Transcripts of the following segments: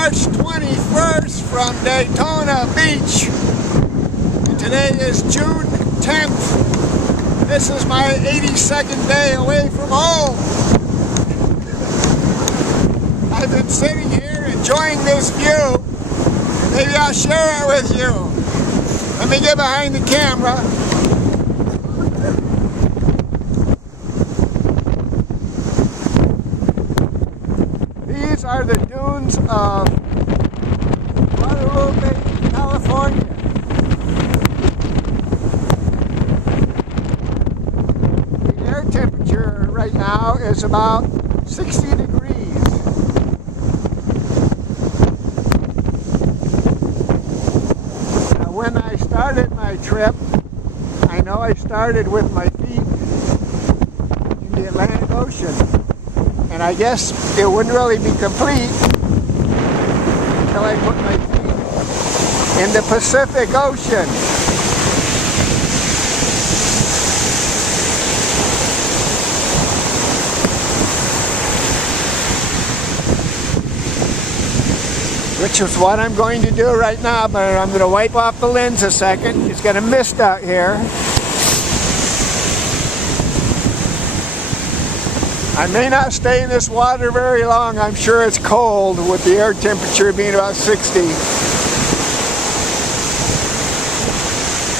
March 21st from Daytona Beach. And today is June 10th. This is my 82nd day away from home. I've been sitting here enjoying this view. Maybe I'll share it with you. Let me get behind the camera. These are the dunes of Guadalupe, California. The air temperature right now is about 60 degrees. Now, when I started my trip, I know I started with my feet in the Atlantic Ocean. And I guess it wouldn't really be complete until I put my feet in the Pacific Ocean. Which is what I'm going to do right now, but I'm going to wipe off the lens a second. It's going to mist out here. I may not stay in this water very long. I'm sure it's cold with the air temperature being about 60.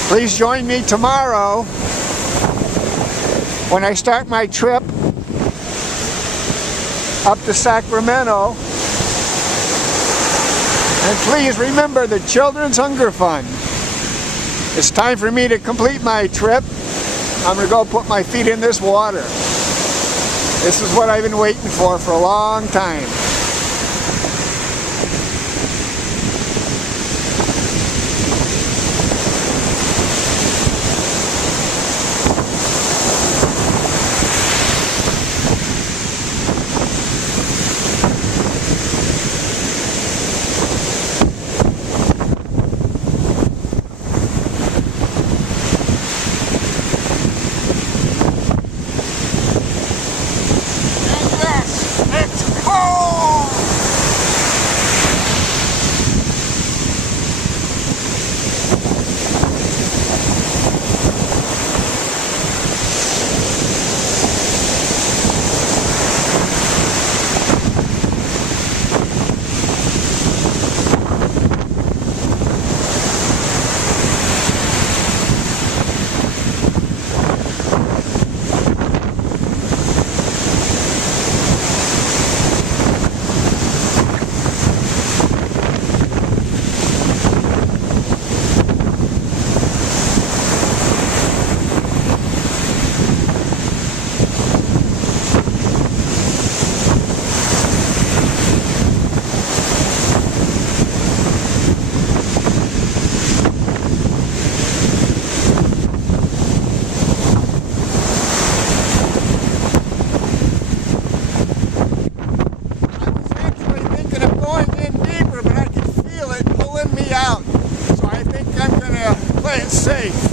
Please join me tomorrow when I start my trip up to Sacramento. And please remember the Children's Hunger Fund. It's time for me to complete my trip. I'm going to go put my feet in this water. This is what I've been waiting for a long time. Out. So I think I'm going to play it safe.